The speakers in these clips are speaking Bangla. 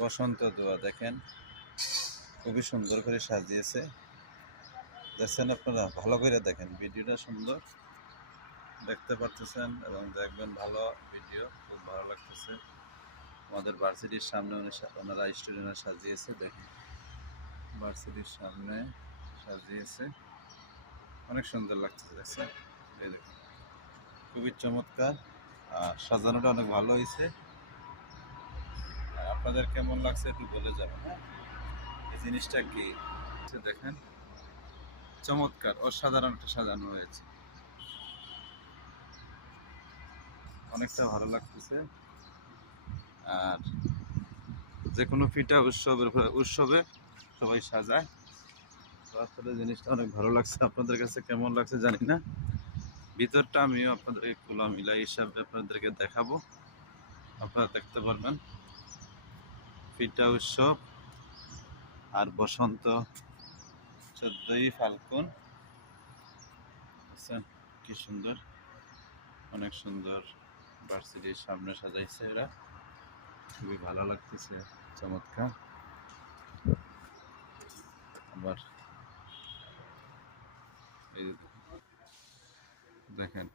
বসন্ত দোয়া দেখেন, খুবই সুন্দর করে সাজিয়েছে। দেখছেন আপনারা, ভালো করে দেখেন, ভিডিওটা সুন্দর দেখতে পারতেছেন এবং দেখবেন। ভালো ভিডিও, খুব ভালো লাগতেছে। আমাদের ভার্সিটির সামনে ওনারা স্টুডেন্টরা সাজিয়েছে, দেখেন ভার্সিটির সামনে সাজিয়েছে, অনেক সুন্দর লাগতেছে। দেখছেন, এই দেখুন, খুবই চমৎকার। আর সাজানোটা অনেক ভালো হয়েছে। আপনাদের কেমন লাগছে একটু বলে যাবেন। হ্যাঁ, এই জিনিসটা কি দেখেন, চমৎকার, অসাধারণ একটা সাজানো হয়েছে, অনেকটা ভালো লাগতেছে। আর যে কোনো পিঠা উৎসবে সবাই সাজায়, তো আসলে জিনিসটা অনেক ভালো লাগছে। আপনাদের কাছে কেমন লাগছে জানি না। ভিতরটা আমিও আপনাদেরকে খোলা মিলাই হিসাবে আপনাদেরকে দেখাবো, আপনারা দেখতে পারবেন। পিঠা উৎসব আর বসন্ত, 14ই ফাল্গুন। বুঝছেন কি সুন্দর, অনেক সুন্দর ভার্সিটির সামনে সাজাইছে এরা, খুবই ভালো লাগতেছে, চমৎকার। আবার এই দেখেন,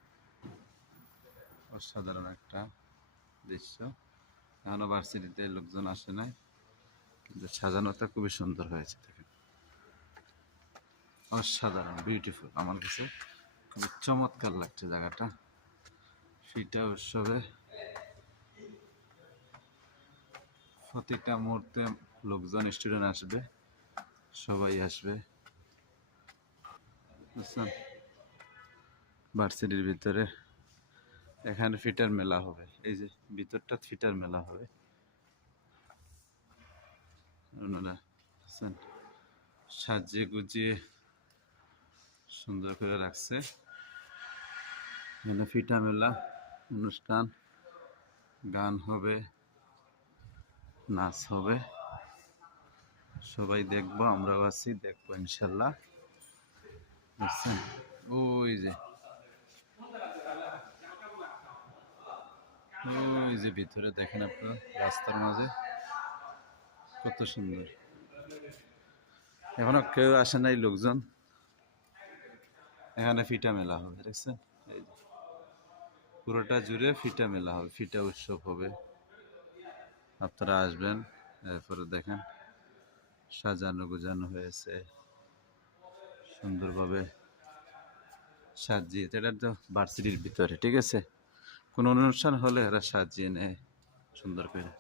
অসাধারণ একটা দৃশ্য। এখনো ভার্সিটিতে লোকজন আসে নাই, কিন্তু সাজানোটা খুবই সুন্দর হয়েছে। দেখেন, অসাধারণ, বিউটিফুল। আমার কাছে খুবই চমৎকার লাগছে জায়গাটা। পিঠা উৎসবে প্রতিটা মুহূর্তে লোকজন, স্টুডেন্ট আসবে, সবাই আসবে। বুঝছেন, ভার্সিটির ভিতরে এখানে ফিটার মেলা হবে। এই যে ভিতরটা ফিটার মেলা হবে। ওনারা সাজিয়ে গুজিয়ে সুন্দর করে রাখছে। এখানে ফিটা মেলা অনুষ্ঠান, গান হবে, নাচ হবে, সবাই দেখবো, আমরাও আছি, দেখবো ইনশাল্লাহ। বুঝছেন, ওই যে ওই যে ভিতরে দেখেন আপনারা, রাস্তার মাঝে কত সুন্দর। এখনো কেউ আসে নাই লোকজন। এখানে ফিটা মেলা হবে, দেখছেন, এই যে পুরোটা জুড়ে ফিটা মেলা হবে, ফিটা উৎসব হবে। আপনারা আসবেন, এরপরে দেখেন সাজানো গুজানো হয়েছে সুন্দরভাবে সাজিয়ে। এটা তো ভার্সিটির ভিতরে, ঠিক আছে, কোনো অনুষ্ঠান হলে এরা সাজিয়ে নেয় সুন্দর করে।